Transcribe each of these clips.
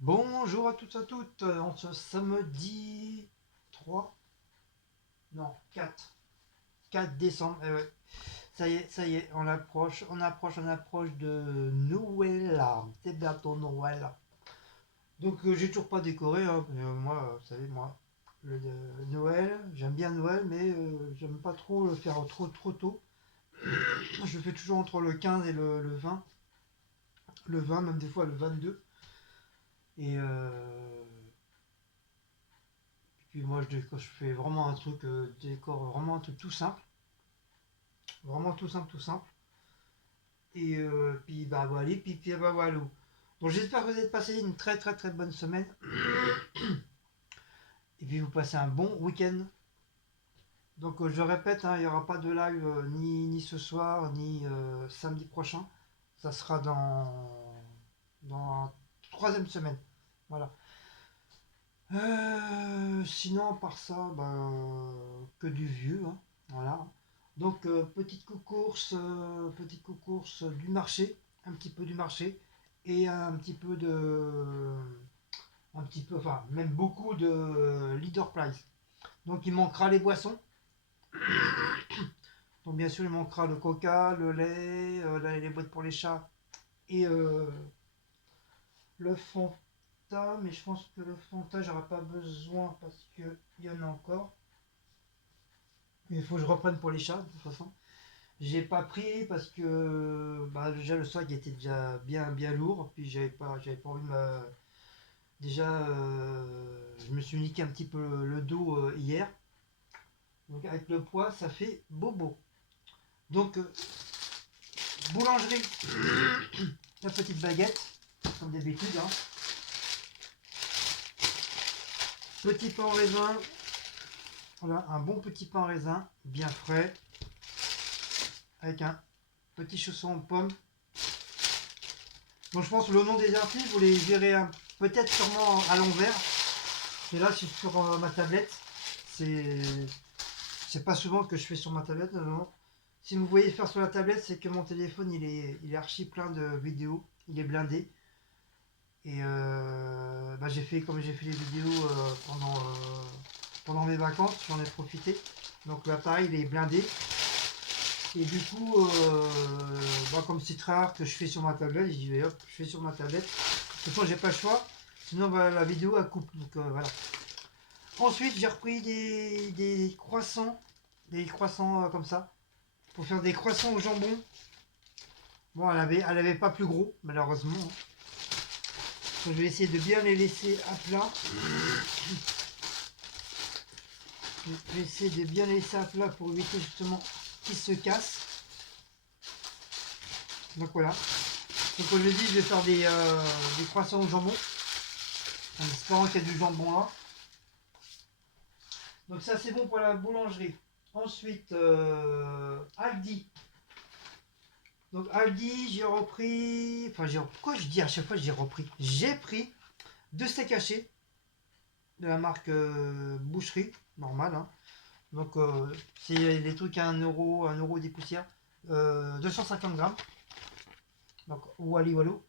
Bonjour à toutes et à toutes, en ce samedi 3, non 4 décembre, ouais. Ça y est, on approche de Noël, là. C'est bientôt Noël. Donc j'ai toujours pas décoré, hein, moi, vous savez, moi, Noël, j'aime bien Noël, mais j'aime pas trop le faire trop tôt. Je le fais toujours entre le 15 et le 20, le 20, même des fois le 22. Et puis moi, je fais vraiment un truc, décore vraiment un truc tout simple. Vraiment tout simple, tout simple. Et puis bah voilà, puis bah voilà. Donc j'espère que vous avez passé une très très très bonne semaine. Et puis vous passez un bon week-end. Donc je répète, hein, il n'y aura pas de live ni ce soir, ni samedi prochain. Ça sera dans la troisième semaine. Voilà. Sinon, par ça, bah, que du vieux, hein. Voilà. Donc, petite course du marché, un petit peu du marché, et enfin, même beaucoup de leader price. Donc, il manquera les boissons. Donc, bien sûr, il manquera le coca, le lait, les boîtes pour les chats et le Fanta. Mais je pense que le Fanta, j'aurai pas besoin parce qu'il y en a encore. Il faut que je reprenne pour les chats, de toute façon. J'ai pas pris parce que bah, déjà le sac était déjà bien lourd, puis j'avais pas envie de me. Déjà, je me suis niqué un petit peu le dos hier. Donc avec le poids, ça fait bobo. Donc boulangerie, la petite baguette, comme d'habitude, hein. Petit pain en raisin, voilà, un bon petit pain en raisin, bien frais, avec un petit chausson en pomme. Donc je pense que le nom des articles, vous les verrez peut-être sûrement à l'envers. Et là, c'est sur ma tablette. C'est c'est pas souvent que je fais sur ma tablette. Non, non. Si vous voyez faire sur la tablette, c'est que mon téléphone il est archi plein de vidéos. Il est blindé. Et bah, j'ai fait les vidéos pendant mes vacances, j'en ai profité. Donc l'appareil il est blindé. Et du coup, bah, comme c'est très rare que je fais sur ma tablette, je dis hop, je fais sur ma tablette. De toute façon, j'ai pas le choix. Sinon, bah, la vidéo elle coupe. Donc voilà. Ensuite, j'ai repris des croissants comme ça, pour faire des croissants au jambon. Bon, elle avait pas plus gros, malheureusement, hein. Donc, je vais essayer de bien les laisser à plat. Je vais essayer de bien les laisser à plat pour éviter justement qu'ils se cassent. Donc voilà. Donc comme je dis, je vais faire des croissants au jambon, en espérant qu'il y a du jambon là. Donc ça c'est bon pour la boulangerie. Ensuite, Aldi. Donc Aldi, j'ai repris. Enfin, pourquoi je dis à chaque fois j'ai repris? J'ai pris deux steaks hachés de la marque Boucherie, normal, hein. Donc c'est des trucs à 1 euro des poussières. 250 grammes. Donc Wally Wallo.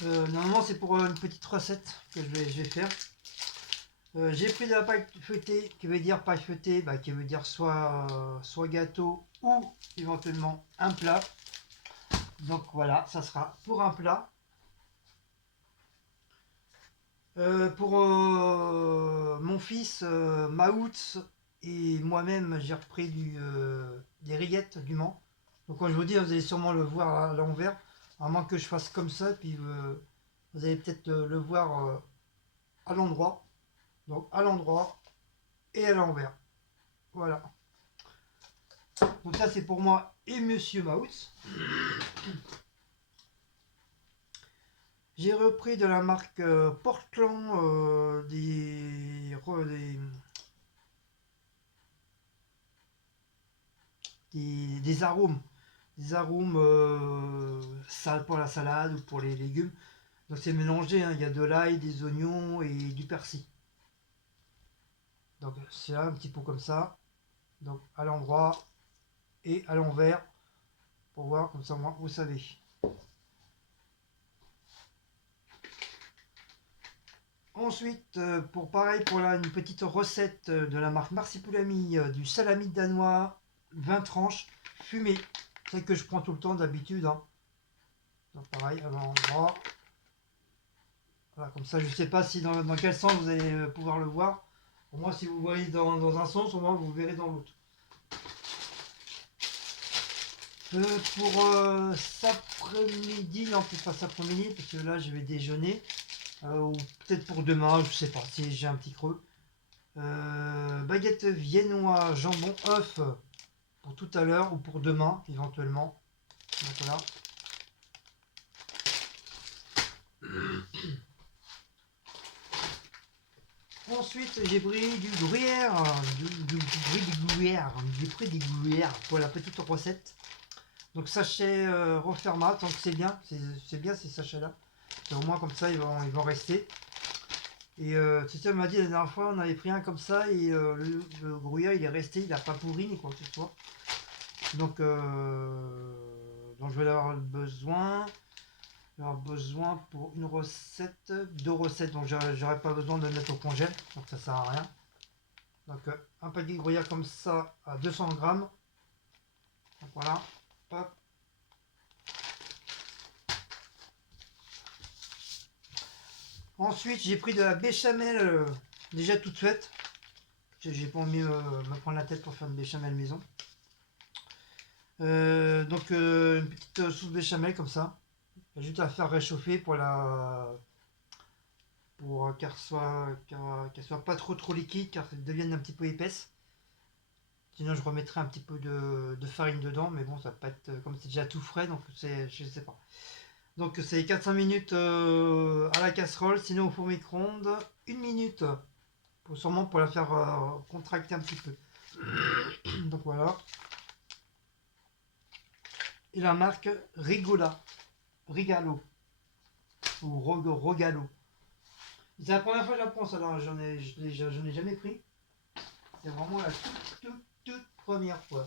Normalement c'est pour une petite recette que je vais faire. J'ai pris de la paille feuilletée, qui veut dire paille feuilletée, bah, qui veut dire soit gâteau ou éventuellement un plat. Donc voilà, ça sera pour un plat. Pour mon fils, Maouts et moi-même, j'ai repris des rillettes du Mans. Donc quand je vous dis, vous allez sûrement le voir à l'envers, à moins que je fasse comme ça, puis vous allez peut-être le voir à l'endroit. Donc à l'endroit et à l'envers. Voilà. Donc ça c'est pour moi et Monsieur Maouts. J'ai repris de la marque Portland des arômes. Des arômes pour la salade ou pour les légumes. Donc c'est mélangé, hein. Il y a de l'ail, des oignons et du persil. Donc c'est un petit peu comme ça. Donc à l'endroit et à l'envers. pour voir, comme ça moi vous savez. Ensuite, pour pareil, pour là, une petite recette de la marque Marsipulami, du salami danois, 20 tranches, fumé. Celle que je prends tout le temps d'habitude. Hein. Donc pareil, à l'endroit. Voilà, comme ça, je sais pas si dans quel sens vous allez pouvoir le voir. Au moins, si vous voyez dans un sens, au moins vous verrez dans l'autre. Pour cet après-midi, non, peut-être pas cet après-midi, parce que là, je vais déjeuner. Ou peut-être pour demain, je sais pas, si j'ai un petit creux. Baguette viennois, jambon, œuf pour tout à l'heure ou pour demain éventuellement. Donc voilà. Ensuite j'ai pris du gruyère, du prix des gruyères pour la petite recette. Donc sachet refermat, tant que c'est bien ces sachets là. Et au moins comme ça ils vont rester. Et Titian m'a dit la dernière fois on avait pris un comme ça et le gruyère il est resté, il n'a pas pourri ni quoi que ce soit. Donc je vais avoir besoin. Pour une recette, 2 recettes, donc j'aurais pas besoin de le mettre au congèle, donc ça sert à rien. Donc un paquet de gruyère comme ça à 200 grammes. Donc voilà. Hop. Ensuite j'ai pris de la béchamel déjà toute faite. J'ai pas envie de me prendre la tête pour faire une béchamel maison. Donc une petite sauce béchamel comme ça. Juste à faire réchauffer pour qu'elle soit pas trop liquide, car elle devienne un petit peu épaisse. Sinon, je remettrai un petit peu de farine dedans, mais bon, ça va pas être comme c'est déjà tout frais, donc je sais pas. Donc, c'est 4-5 minutes à la casserole, sinon au four micro-ondes, 1 minute, sûrement pour la faire contracter un petit peu. Donc voilà. Et la marque Rigalo, ou Rogalo. C'est la première fois que j'apprends ça, alors j'en ai jamais pris. C'est vraiment la toute première fois.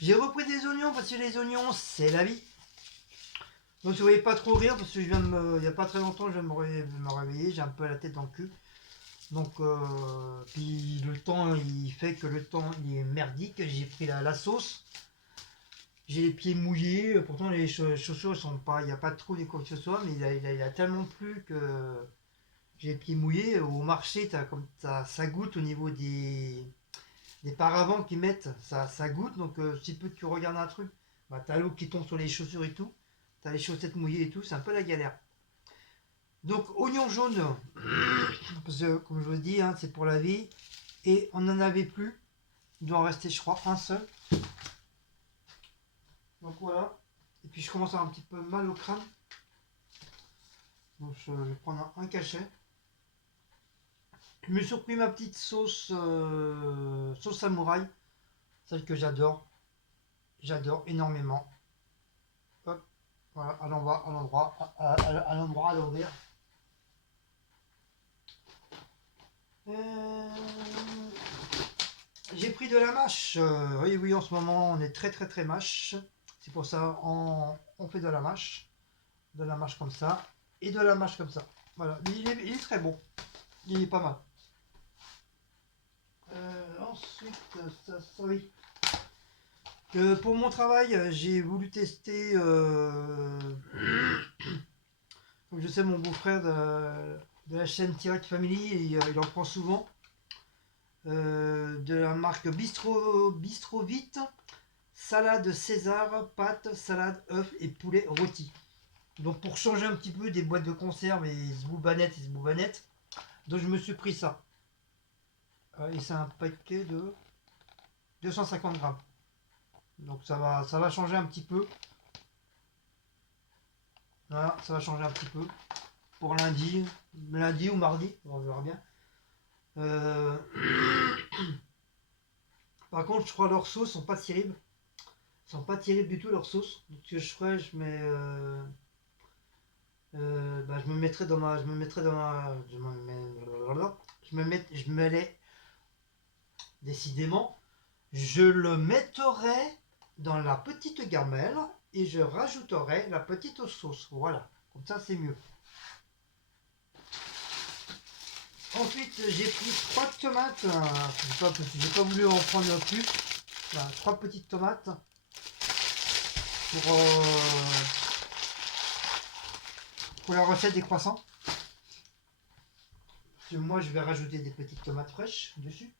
J'ai repris des oignons parce que les oignons, c'est la vie. Donc si vous voyez pas trop rire, parce que il n'y a pas très longtemps, je viens de me réveiller, j'ai un peu la tête dans le cul. Donc, puis le temps, il fait que le temps, il est merdique. J'ai pris la sauce. J'ai les pieds mouillés. Pourtant, les chaussures, sont pas, il n'y a pas de trou ni quoi que ce soit, mais il a tellement plu que j'ai les pieds mouillés. Au marché, ça goutte au niveau des paravents qu'ils mettent, ça goutte. Donc, si peu tu regardes un truc, bah, t'as l'eau qui tombe sur les chaussures et tout. T'as les chaussettes mouillées et tout, c'est un peu la galère. Donc, oignon jaune, parce que comme je vous dis, hein, c'est pour la vie. Et on n'en avait plus. Il doit en rester, je crois, un seul. Donc voilà. Et puis je commence à avoir un petit peu mal au crâne. Donc je vais prendre un cachet. Je me suis repris ma petite sauce samouraï. Celle que j'adore. J'adore énormément. Hop. Voilà, à l'endroit, à l'envers. J'ai pris de la mâche. Oui, en ce moment, on est très mâche. C'est pour ça on fait de la mâche. De la mâche comme ça. Et de la mâche comme ça. Voilà. Il est très bon. Il est pas mal. Ensuite, oui. Pour mon travail, j'ai voulu tester. Comme je sais, mon beau-frère de la chaîne Tirac Family, il en prend souvent. De la marque Bistro Vite. Salade César, pâtes, salade, œufs et poulet rôti. Donc pour changer un petit peu des boîtes de conserve et ce boubanette, donc je me suis pris ça. Et c'est un paquet de 250 grammes. Donc ça va changer un petit peu. Voilà, ça va changer un petit peu. Pour lundi ou mardi, on verra bien. Par contre, je crois leurs sauces sont pas terribles. Ils sont pas terribles du tout leurs sauces. Donc ce que je ferais, je me mettrais dans ma, je me les, décidément, je le mettrais dans la petite gamelle et je rajouterai la petite sauce. Voilà, comme ça c'est mieux. Ensuite, j'ai pris 3 tomates. J'ai pas voulu en prendre plus. Voilà, 3 petites tomates pour, pour la recette des croissants. Parce que moi, je vais rajouter des petites tomates fraîches dessus.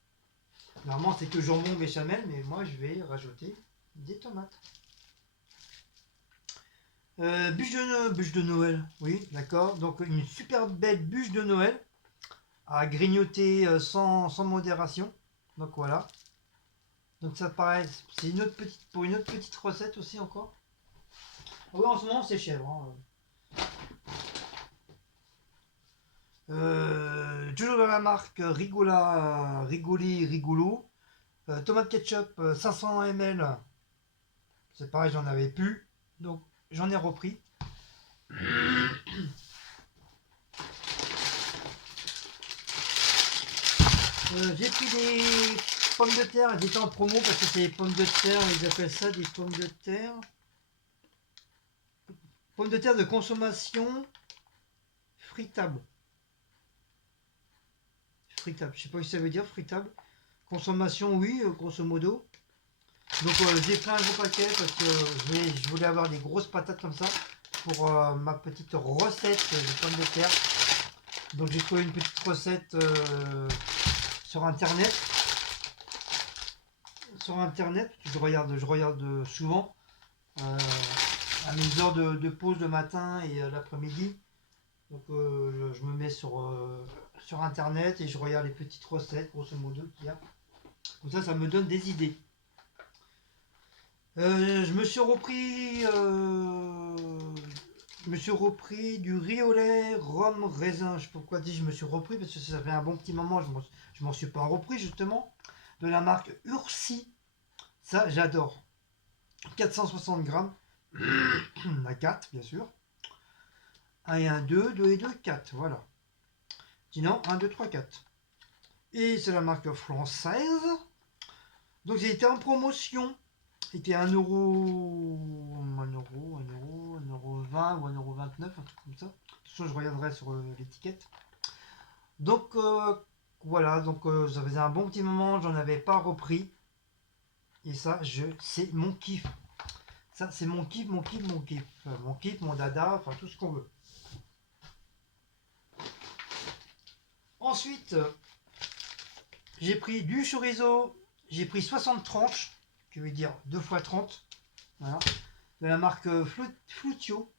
Normalement, c'est que jambon béchamel, mais moi, je vais rajouter des tomates. Bûche de Noël, oui, d'accord. Donc, une super belle bûche de Noël à grignoter sans modération. Donc, voilà. Donc, ça paraît, c'est une autre petite, pour une autre petite recette aussi encore. Oui, en ce moment, c'est chèvre. Hein. Toujours dans la marque Rigolo. Tomate ketchup 500 ml. C'est pareil, j'en avais plus. Donc j'en ai repris. J'ai pris des pommes de terre. Elles étaient en promo parce que c'est des pommes de terre. Ils appellent ça des pommes de terre. Pommes de terre de consommation fritable. Fritable. Je sais pas ce que ça veut dire, fritable. Consommation, oui, grosso modo. Donc j'ai pris un gros paquet parce que je voulais avoir des grosses patates comme ça pour ma petite recette de pommes de terre. Donc j'ai trouvé une petite recette sur internet. Sur internet, je regarde souvent à mes heures de pause le matin et l'après-midi. Donc je me mets sur internet et je regarde les petites recettes grosso modo qu'il y a. Comme ça me donne des idées. Je me suis repris du riz au lait, rhum, raisin. Je sais pas pourquoi je me suis repris, parce que ça fait un bon petit moment, je m'en suis pas repris justement. De la marque Ursi. Ça, j'adore. 460 grammes. À 4, bien sûr. 1 et 1, 2, 2 et 2, 4. Voilà. Sinon, 1, 2, 3, 4. Et c'est la marque française. Donc, j'ai été en promotion. C'était 1 euro, 1 euro 20 ou 1,29 €, un truc comme ça. De toute façon, je regarderai sur l'étiquette. Donc voilà, donc ça faisait un bon petit moment, j'en avais pas repris. Et ça, c'est mon kiff. Ça, c'est mon kiff, mon kiff, mon kiff. Mon kiff, mon dada, enfin tout ce qu'on veut. Ensuite, j'ai pris du chorizo. J'ai pris 60 tranches, qui veut dire 2 x 30. Voilà. De la marque Flutio.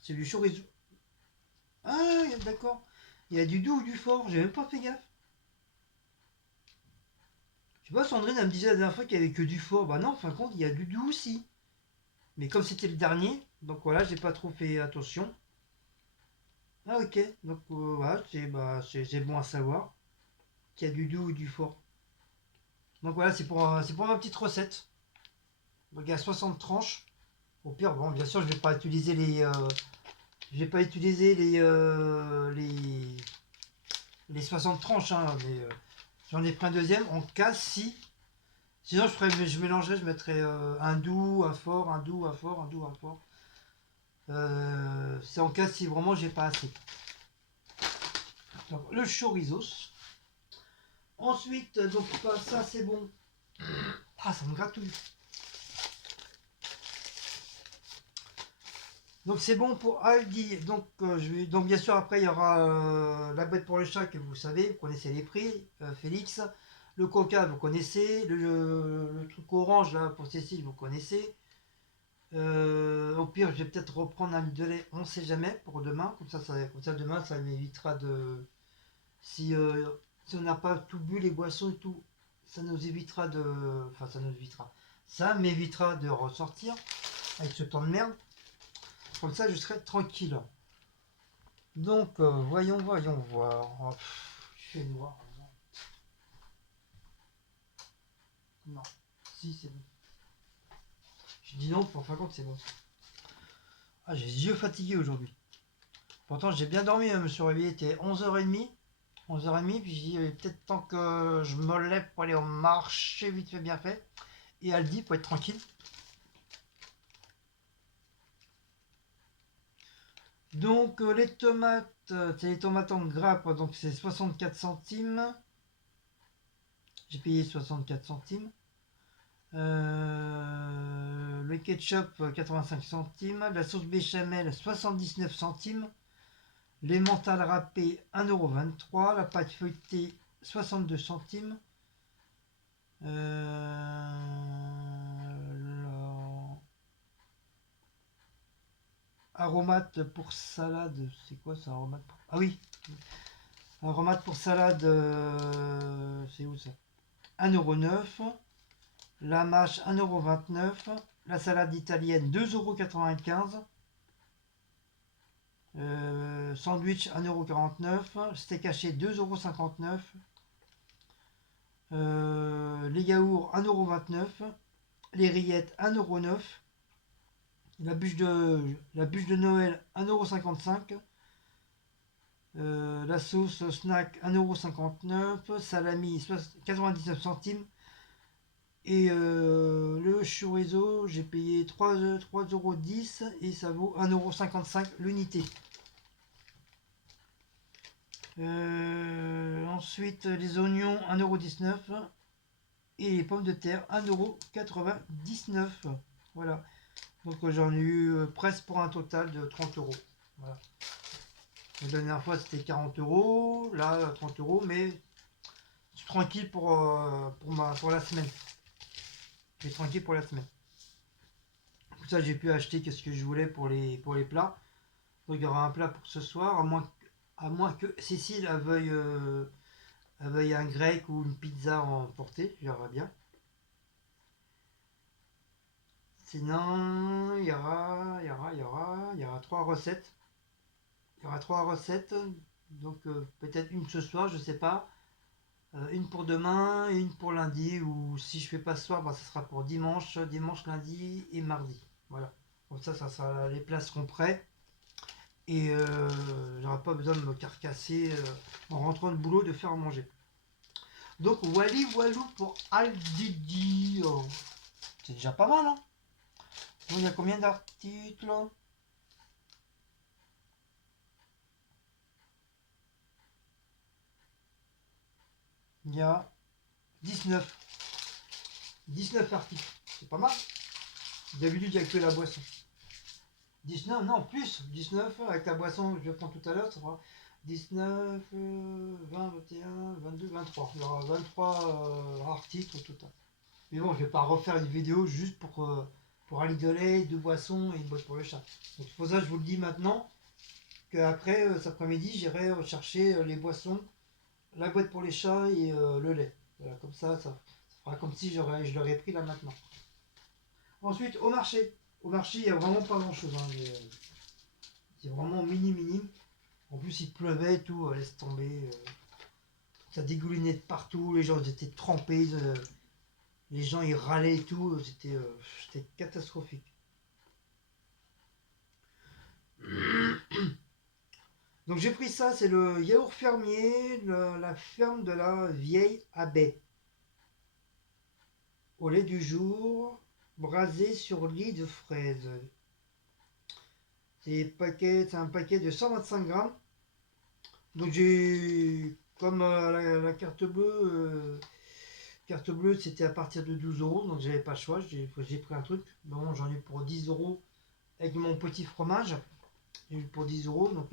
C'est du chorizo. Ah, d'accord. Il y a du doux ou du fort, j'ai même pas fait gaffe. Je sais pas, Sandrine, elle me disait la dernière fois qu'il y avait que du fort. Bah non, en fin de compte, il y a du doux aussi. Mais comme c'était le dernier, donc voilà, j'ai pas trop fait attention. Ah ok, donc voilà, c'est bon à savoir qu'il y a du doux ou du fort. Donc voilà, c'est pour ma petite recette. Donc il y a 60 tranches. Au pire, bon, bien sûr, je vais pas utiliser je vais pas utiliser les 60 tranches, hein, mais j'en ai pris un deuxième en cas si. Sinon, je mélangerais, je mettrais un doux, un fort, un doux, un fort, un doux, un fort. C'est en cas si vraiment j'ai pas assez. Donc, le chorizo. Ensuite, donc ça c'est bon. Ah, ça me gratouille. Donc c'est bon pour Aldi. Donc, donc bien sûr après il y aura la boîte pour le chat que vous savez, vous connaissez les prix, Félix. Le coca vous connaissez, le truc orange là pour Cécile vous connaissez. Au pire je vais peut-être reprendre un litre de lait, on ne sait jamais pour demain. Comme ça demain ça m'évitera de... Si on n'a pas tout bu les boissons et tout, ça nous évitera de... Enfin ça nous évitera. Ça m'évitera de ressortir avec ce temps de merde. Comme ça, je serai tranquille. Donc, voyons voir. Oh, il fait noir. Non. Si, c'est bon. Je dis non, pour faire compte, c'est bon. Ah, j'ai les yeux fatigués aujourd'hui. Pourtant, j'ai bien dormi, je me suis réveillé, il était 11h30. 11h30, puis j'ai dit, peut-être temps que je me lève pour aller au marché, vite fait, bien fait. et Aldi pour être tranquille. Donc les tomates, c'est les tomates en grappe, donc c'est 64 centimes. J'ai payé 64 centimes. Le ketchup 85 centimes. La sauce béchamel 79 centimes. Les mentales râpées 1,23 €. La pâte feuilletée 62 centimes. Aromate pour salade, c'est quoi ça, aromate pour... Ah oui, aromate pour salade, c'est où ça? 1,9 €. La mâche 1,29 €. La salade italienne 2,95 €. Sandwich 1,49 €. Steak haché 2,59 €. Les yaourts 1,29 €. Les rillettes 1,09 €. La bûche de Noël 1,55 €. La sauce snack 1,59 €. Salami 99 centimes. Et le chorizo, j'ai payé 3,10 € et ça vaut 1,55 € l'unité. Ensuite, les oignons 1,19 € et les pommes de terre 1,99 €. Voilà. Donc j'en ai eu presque pour un total de 30 €. Voilà. La dernière fois c'était 40 €, là 30 €, mais je suis tranquille pour la semaine. Je suis tranquille pour la semaine. Pour ça j'ai pu acheter qu'est-ce que je voulais pour les plats. Donc il y aura un plat pour ce soir, à moins que Cécile veuille un grec ou une pizza emportée, je verrai bien. Sinon, il y aura trois recettes. Il y aura trois recettes, donc peut-être une ce soir, je sais pas. Une pour demain et une pour lundi, ou si je fais pas ce soir, bah, ça sera pour dimanche, lundi et mardi. Voilà. Comme ça sera, les plats seront prêts. Et j'aurai pas besoin de me carcasser en rentrant de boulot de faire à manger. Donc wally walou pour Aldidi. C'est déjà pas mal, hein. Donc, il y a combien d'articles? Il y a 19. 19 articles. C'est pas mal. D'habitude, il n'y a que la boisson. 19, non, plus. 19 avec la boisson que je prends tout à l'heure, ça fera 19, 20, 21, 22, 23. Il y aura 23 articles au total. Mais bon, je vais pas refaire une vidéo juste pour un litre de lait, deux boissons et une boîte pour le chat. Donc c'est pour ça que je vous le dis maintenant, qu'après cet après-midi, j'irai chercher les boissons, la boîte pour les chats et le lait. Voilà, comme ça fera comme si je l'aurais pris là maintenant. Ensuite, au marché. Au marché, il n'y a vraiment pas grand-chose. Hein, c'est vraiment minime. En plus, il pleuvait et tout, laisse tomber. Ça dégoulinait de partout, les gens étaient trempés. Les gens ils râlaient et tout, c'était catastrophique. Donc j'ai pris ça, c'est le yaourt fermier, la ferme de la vieille abaie. Au lait du jour, brasé sur lit de fraises. C'est un paquet de 125 grammes. Donc j'ai, comme la carte bleue c'était à partir de 12 €, donc j'avais pas le choix, j'ai pris un truc. Bon, j'en ai pour 10 € avec mon petit fromage. J'ai eu pour 10 €, donc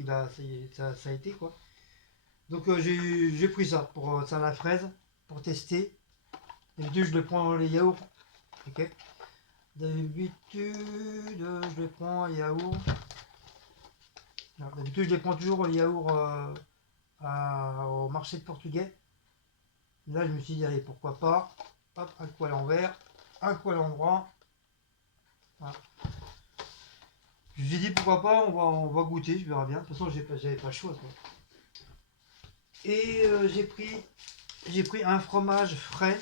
ça a été quoi. Donc j'ai pris ça pour ça à la fraise, pour tester. D'habitude je le prends dans les yaourts. Ok. D'habitude je les prends les yaourts. D'habitude je les prends toujours les yaourts au marché de portugais. Là je me suis dit allez pourquoi pas. Hop, un coup à l'envers, un coup à l'endroit. Voilà. J'ai dit pourquoi pas, on va goûter, je verrai bien. De toute façon j'avais pas le choix quoi. Et j'ai pris un fromage frais,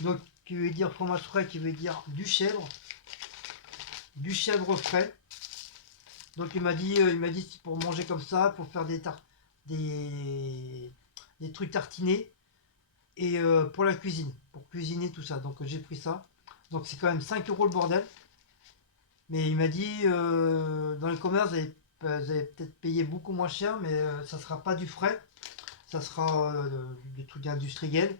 donc qui veut dire fromage frais, qui veut dire du chèvre frais. Donc il m'a dit pour manger comme ça, pour faire des trucs tartinés et pour la cuisine, pour cuisiner tout ça. Donc j'ai pris ça. Donc c'est quand même 5 euros le bordel. Mais il m'a dit, dans le commerce, vous allez peut-être payer beaucoup moins cher, mais ça sera pas du frais, ça sera des trucs industriels.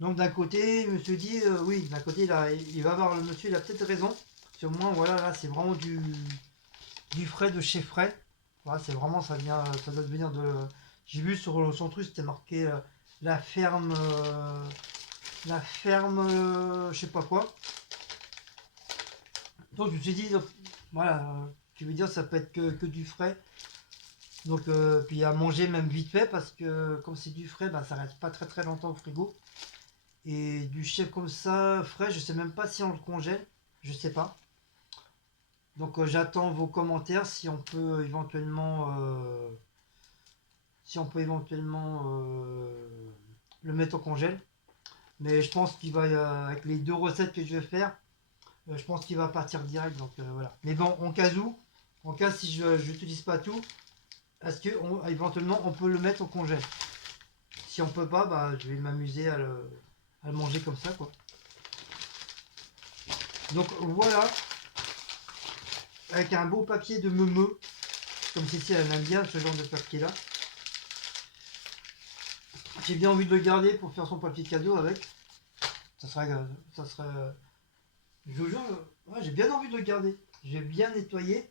Donc d'un côté, je me suis dit, oui, d'un côté, il va avoir, le monsieur, il a peut-être raison. Sur moi, voilà, là, c'est vraiment du frais de chez frais. Voilà, c'est vraiment, ça doit venir de. J'ai vu sur son truc, c'était marqué la ferme, je sais pas quoi. Donc je me suis dit, donc, voilà, qui veut dire ça peut être que du frais. Donc puis à manger même vite fait parce que comme c'est du frais, bah, ça reste pas très très longtemps au frigo. Et du chef comme ça, frais, je sais même pas si on le congèle, je sais pas. Donc j'attends vos commentaires si on peut éventuellement le mettre au congèle. Mais je pense qu'il va avec les deux recettes que je vais faire, je pense qu'il va partir direct. Donc voilà. Mais bon, en cas si je n'utilise pas tout, est-ce que éventuellement on peut le mettre au congèle? Si on peut pas, bah je vais m'amuser à le manger comme ça quoi. Donc voilà, avec un beau papier de meumeux, comme Cécile elle aime bien ce genre de papier là. J'ai bien envie de le garder pour faire son papier cadeau avec. Ça serait, ça serait, je vous jure, ouais, j'ai bien envie de le garder. J'ai bien nettoyé,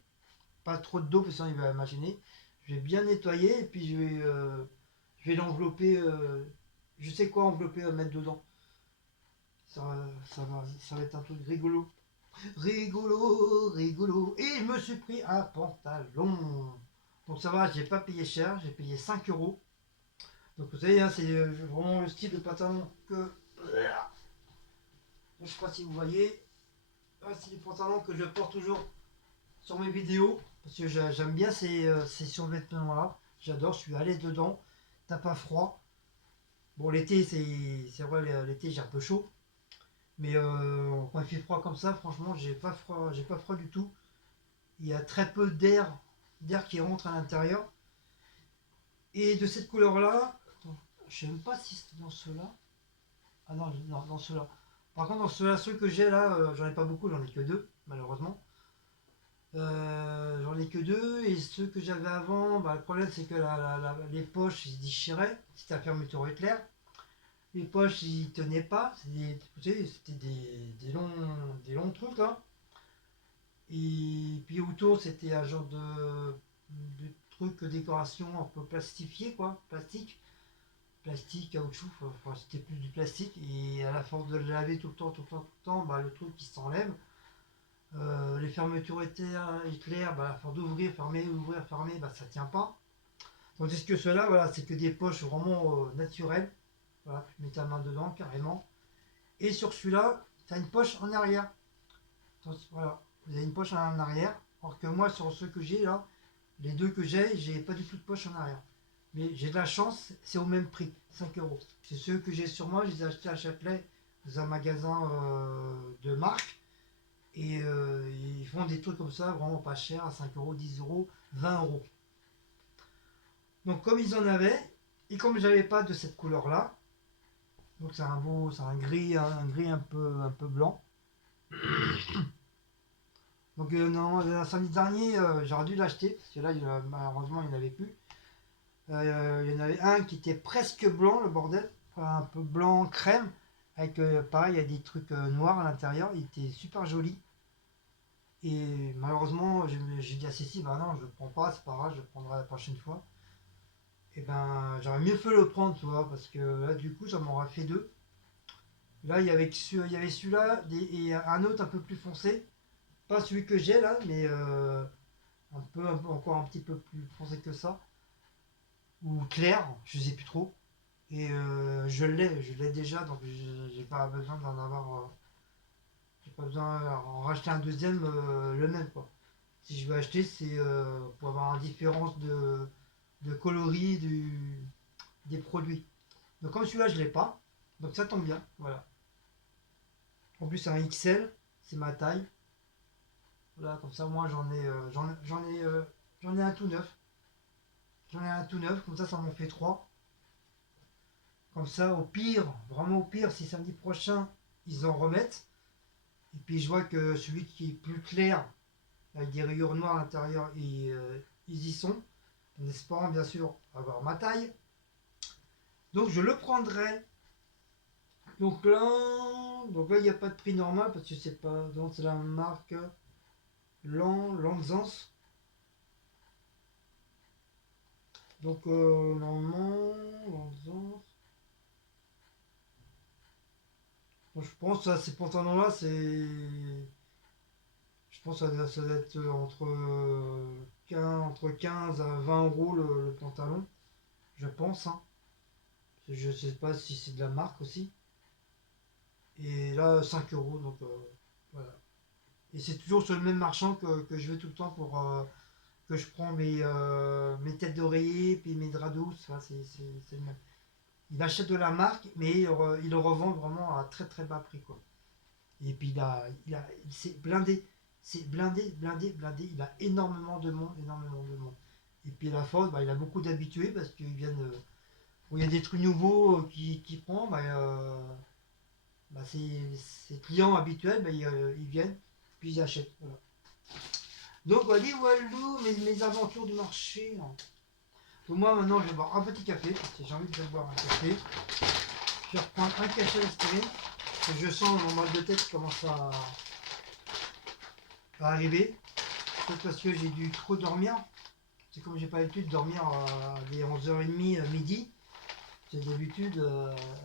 pas trop de d'eau, parce que sinon il va imaginer. Je vais bien nettoyer et puis je vais l'envelopper. Je sais quoi envelopper, mettre dedans. Ça va être un truc rigolo. Rigolo, rigolo. Et je me suis pris un pantalon. Donc ça va, j'ai pas payé cher, j'ai payé 5 euros. Donc vous savez, hein, c'est vraiment le style de pantalon que. Je sais pas si vous voyez. Ah, c'est les pantalons que je porte toujours sur mes vidéos. Parce que j'aime bien ces survêtements-là. J'adore, je suis à l'aise dedans. T'as pas froid. Bon, l'été, c'est vrai, l'été j'ai un peu chaud. Mais quand il fait froid comme ça, franchement, j'ai pas froid du tout. Il y a très peu d'air qui rentre à l'intérieur. Et de cette couleur-là, je sais même pas si c'est dans ceux-là. Ah non, non, dans ceux-là. Par contre, dans ceux-là, ceux que j'ai là, j'en ai pas beaucoup, j'en ai que deux, malheureusement. J'en ai que deux, et ceux que j'avais avant, bah, le problème c'est que les poches ils se déchiraient, c'était la fermeture éclair. Les poches ils tenaient pas, c'était des longs trucs là. Et puis autour c'était un genre de truc décoration un peu plastifié quoi, plastique, caoutchouc, enfin, c'était plus du plastique. Et à la force de le laver tout le temps, tout le temps, tout le temps, bah, le truc qui s'enlève. Les fermetures éclair, bah, à force d'ouvrir, fermer, ouvrir, fermer, bah, ça tient pas. Tandis que ceux-là, voilà, c'est que des poches vraiment naturelles. Voilà, tu mets ta main dedans carrément. Et sur celui-là, tu as une poche en arrière. Voilà, vous avez une poche en arrière. Alors que moi, sur ceux que j'ai là, les deux que j'ai pas du tout de poche en arrière. Mais j'ai de la chance, c'est au même prix, 5 euros. C'est ceux que j'ai sur moi, je les ai achetés à Châtelet, dans un magasin de marque. Et ils font des trucs comme ça, vraiment pas cher, à 5 euros, 10 euros, 20 euros. Donc comme ils en avaient, et comme j'avais pas de cette couleur-là, donc c'est un gris un peu blanc. Donc non, samedi dernier, j'aurais dû l'acheter, parce que là, malheureusement, il n'y en avait plus. Il y en avait un qui était presque blanc, le bordel, enfin, un peu blanc crème, avec pareil, il y a des trucs noirs à l'intérieur, il était super joli. Et malheureusement, j'ai dit à Cécile, bah non, je le prends pas, c'est pas grave, je le prendrai la prochaine fois. Et ben, j'aurais mieux fait le prendre, tu vois, parce que là, du coup, ça m'aurait fait deux. Là, il y avait celui-là et un autre un peu plus foncé. Pas celui que j'ai là, mais encore un petit peu plus foncé que ça. Ou clair, je sais plus trop. Et je l'ai déjà, donc j'ai pas besoin d'en avoir. J'ai pas besoin d'en racheter un deuxième, le même quoi. Si je veux acheter, c'est pour avoir une différence de coloris des produits. Donc comme celui-là, je l'ai pas. Donc ça tombe bien. Voilà. En plus, c'est un XL. C'est ma taille. Voilà, comme ça, moi, j'en ai un tout neuf. J'en ai un tout neuf. Comme ça m'en fait trois. Comme ça, au pire, vraiment au pire, si samedi prochain, ils en remettent. Et puis je vois que celui qui est plus clair, avec des rayures noires à l'intérieur, et ils y sont, en espérant bien sûr avoir ma taille. Donc je le prendrai. Donc là il n'y a pas de prix normal parce que c'est pas. Donc c'est la marque Lanzance. Donc normalement, Lanzance. Donc, je pense à ces pantalons-là, c'est. Je pense que ça doit être entre 15 à 20 euros le pantalon. Je pense. Hein. Je sais pas si c'est de la marque aussi. Et là, 5 euros. Donc voilà. Et c'est toujours sur le même marchand que je vais tout le temps pour que je prends mes têtes d'oreiller puis mes draps douces. Enfin, c'est le même. Il achète de la marque, mais il le revend vraiment à très très bas prix. Quoi. Et puis c'est blindé. C'est blindé, blindé, blindé. Il a énormément de monde, énormément de monde. Et puis la force, bah, il a beaucoup d'habitués parce qu'ils viennent. Où il y a des trucs nouveaux qui prend, ses clients habituels, ils viennent, puis ils achètent. Voilà. Donc voilà, walou, mes aventures du marché. Hein. Donc moi maintenant je vais boire un petit café, parce que j'ai envie de boire un café. Je vais reprendre un café à l'aspirine, parce que je sens mon mal de tête qui commence à arriver. Peut-être parce que j'ai dû trop dormir. C'est comme j'ai pas l'habitude de dormir à des 11h30 midi. J'ai d'habitude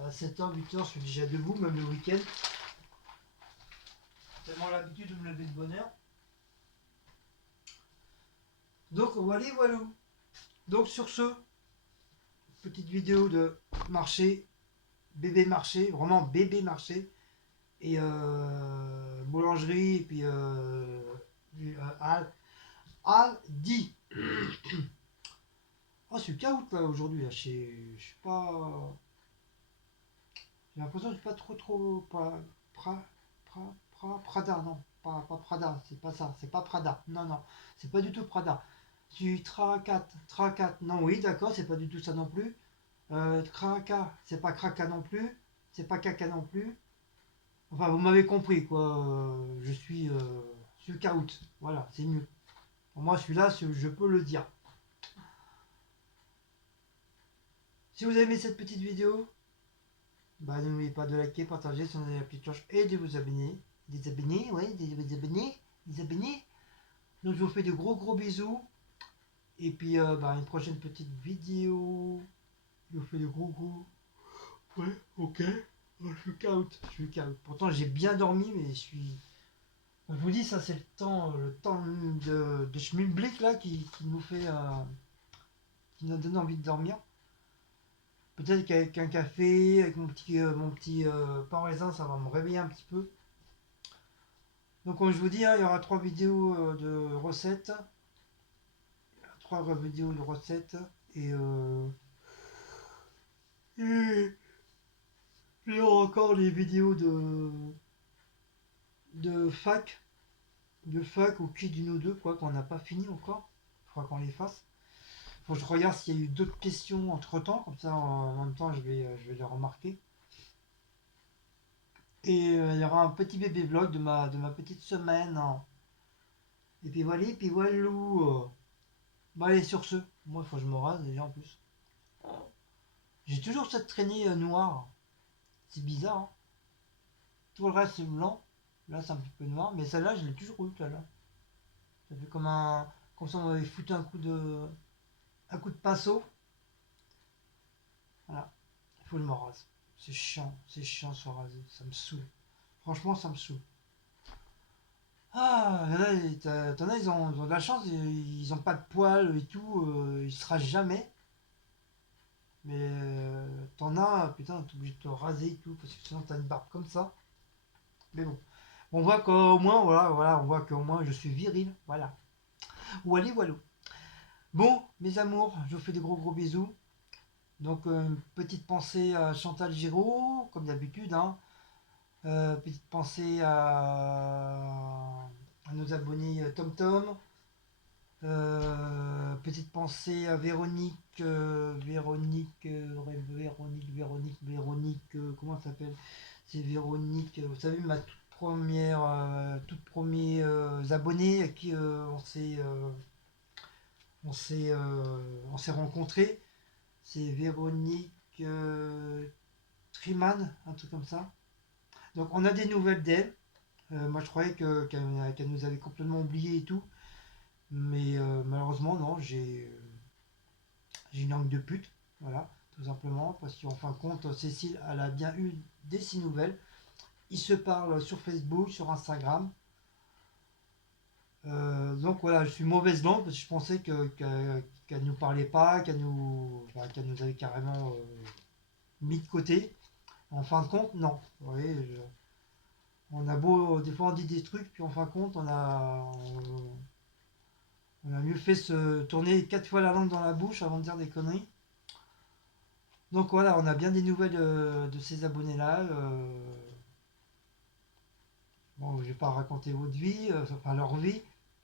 à 7h, 8h, je suis déjà debout, même le week-end. Tellement l'habitude de me lever de bonne heure. Donc voilà, voilà. Donc sur ce, petite vidéo de marché, bébé marché, vraiment bébé marché, et boulangerie, et puis Aldi. Oh, c'est le caout là aujourd'hui, là. Je suis pas. J'ai l'impression que je suis pas trop. Prada, non, pas Prada, c'est pas ça, c'est pas Prada, non, non, c'est pas du tout Prada. Du Tracat, non, oui, d'accord, c'est pas du tout ça non plus. Kraka, c'est pas Kraka non plus, c'est pas Kaka non plus. Enfin, vous m'avez compris, quoi. Je suis sur le caout, voilà, c'est mieux. Pour moi, celui-là, je peux le dire. Si vous avez aimé cette petite vidéo, bah, n'oubliez pas de liker, partager, sonner la petite cloche et de vous abonner. Des abonnés, ouais, des abonnés, des abonnés. Donc je vous fais de gros bisous. Et puis une prochaine petite vidéo. Je vous fais de gros. Ouais, ok. Oh, je suis out. Je suis out. Pourtant j'ai bien dormi, mais je suis. Je vous dis, ça c'est le temps de schmilblick là qui nous fait. Qui nous donne envie de dormir. Peut-être qu'avec un café, avec mon petit pain raisin, ça va me réveiller un petit peu. Donc comme je vous dis, hein, il y aura 3 vidéos de recettes. 3 vidéos de recettes. Et, et il y aura encore les vidéos de fac. De fac ou qui d'une ou deux, quoi, qu'on n'a pas fini encore. Il faudra qu'on les fasse. Faut que je regarde s'il y a eu d'autres questions entre temps, comme ça en même temps je vais les remarquer. Et il y aura un petit bébé vlog de ma petite semaine. Hein. Et puis voilà. Bon allez sur ce, moi il faut que je me rase déjà en plus. J'ai toujours cette traînée noire. C'est bizarre. Hein. Tout le reste c'est blanc. Là c'est un petit peu noir. Mais celle-là je l'ai toujours eu là. Ça fait comme un. Comme ça on m'avait foutu un coup de pinceau. Voilà. Il faut que je me rase. C'est chiant se raser. Ça me saoule. Franchement ça me saoule. Ah, t'en as, ils ont de la chance, ils ont pas de poils et tout, ils se rasent jamais. Mais t'en as, putain, t'es obligé de te raser et tout, parce que sinon t'as une barbe comme ça. Mais bon, on voit qu'au moins, voilà, on voit qu'au moins je suis viril, voilà. Wally walou. Bon, mes amours, je vous fais des gros bisous. Donc, une petite pensée à Chantal Giraud, comme d'habitude, hein. Petite pensée à nos abonnés TomTom. Petite pensée à Véronique, Véronique, comment elle s'appelle? C'est Véronique, vous savez, ma toute toutes premiers abonnés à qui on s'est rencontrés. C'est Véronique Triman, un truc comme ça. Donc on a des nouvelles d'elle. Moi je croyais qu'elle nous avait complètement oubliés et tout. Mais malheureusement non, j'ai une langue de pute. Voilà, tout simplement. Parce qu'en fin de compte, Cécile, elle a bien eu des six nouvelles. Ils se parlent sur Facebook, sur Instagram. Donc voilà, je suis mauvaise langue parce que je pensais qu'elle nous parlait pas, qu'elle nous avait carrément mis de côté. En fin de compte, non. Vous voyez, on a beau, des fois on dit des trucs, puis en fin de compte, on a mieux fait se tourner 4 fois la langue dans la bouche avant de dire des conneries. Donc voilà, on a bien des nouvelles de ces abonnés-là. Bon, je vais pas raconter votre vie, enfin leur vie,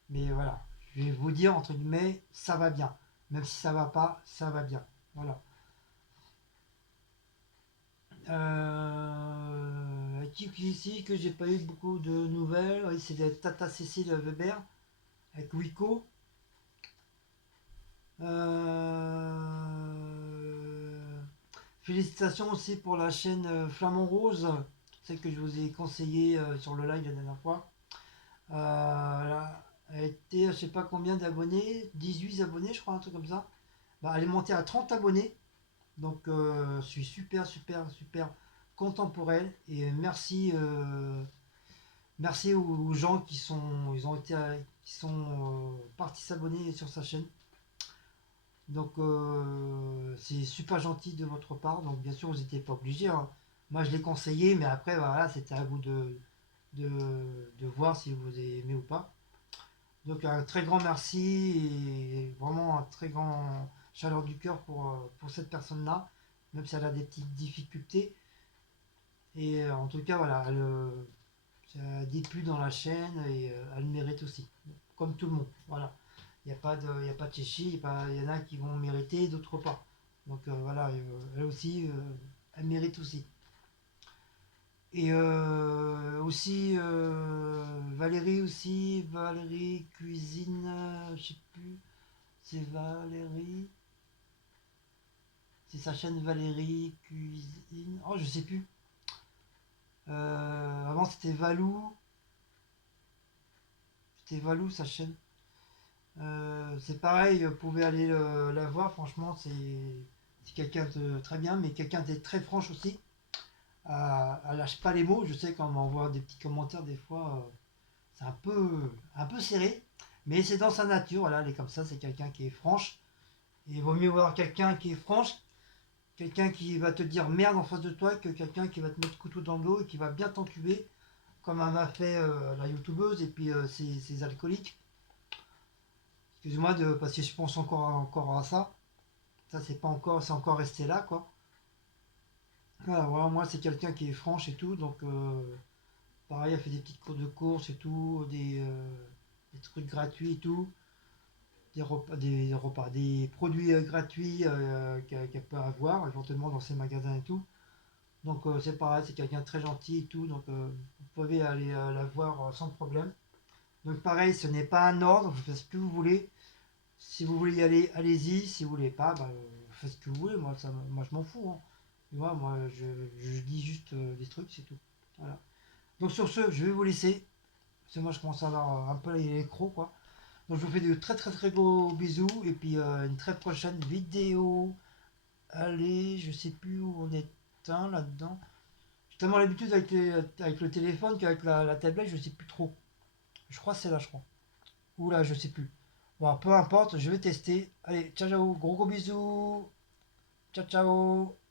mais voilà, je vais vous dire entre guillemets, ça va bien. Même si ça va pas, ça va bien. Voilà. Qui ici que j'ai pas eu beaucoup de nouvelles, oui, c'est Tata Cécile Weber avec Wiko. Félicitations aussi pour la chaîne Flamand Rose, celle que je vous ai conseillé sur le live la dernière fois. Elle a été, je sais pas combien d'abonnés, 18 abonnés, je crois, un truc comme ça. Bah, elle est montée à 30 abonnés. Donc, je suis super, super, super content pour elle. Et merci aux gens qui sont partis s'abonner sur sa chaîne. Donc, c'est super gentil de votre part. Donc, bien sûr, vous n'étiez pas obligé, hein. Moi, je l'ai conseillé, mais après, voilà, c'était à vous de, de voir si vous aimez ou pas. Donc un très grand merci et vraiment un très grand chaleur du cœur pour cette personne-là, même si elle a des petites difficultés. Et en tout cas, voilà, elle dit plus dans la chaîne et elle mérite aussi, comme tout le monde. Voilà, il y a pas de chichi, il y en a qui vont mériter, d'autres pas. Donc voilà, elle aussi, elle mérite aussi. Et aussi Valérie aussi, Valérie Cuisine, je sais plus, c'est Valérie, c'est sa chaîne Valérie Cuisine, oh je sais plus. Avant c'était Valou sa chaîne. C'est pareil, vous pouvez aller la voir, franchement c'est quelqu'un de très bien, mais quelqu'un de très franche aussi. Elle lâche pas les mots, je sais quand on m'envoie des petits commentaires des fois. C'est un peu serré, mais c'est dans sa nature. Voilà, elle est comme ça, c'est quelqu'un qui est franche. Et il vaut mieux voir quelqu'un qui est franche, quelqu'un qui va te dire merde en face de toi, que quelqu'un qui va te mettre couteau dans le dos et qui va bien t'encuber, comme elle m'a fait la youtubeuse et puis ses alcooliques. Excuse-moi parce que je pense encore à ça. Ça c'est pas encore, c'est encore resté là quoi. Voilà, moi c'est quelqu'un qui est franche et tout, donc pareil, elle fait des petites cours de course et tout, des trucs gratuits et tout. Des produits gratuits qu'elle peut avoir éventuellement dans ses magasins et tout. Donc c'est pareil, c'est quelqu'un de très gentil et tout, donc vous pouvez aller la voir sans problème. Donc pareil, ce n'est pas un ordre, vous faites ce que vous voulez. Si vous voulez y aller, allez-y. Si vous voulez pas, bah, faites ce que vous voulez. Moi je m'en fous, hein. Moi je dis juste des trucs, c'est tout. Voilà. Donc sur ce, je vais vous laisser. Parce que moi je commence à avoir un peu les crocs quoi. Donc je vous fais de très très très gros bisous et puis une très prochaine vidéo. Allez, je sais plus où on est là-dedans. J'ai tellement l'habitude avec le téléphone qu'avec la tablette, je sais plus trop. Je crois que c'est là, je crois. Ou là, je sais plus. Bon, peu importe, je vais tester. Allez, ciao ciao, gros gros bisous. Ciao ciao.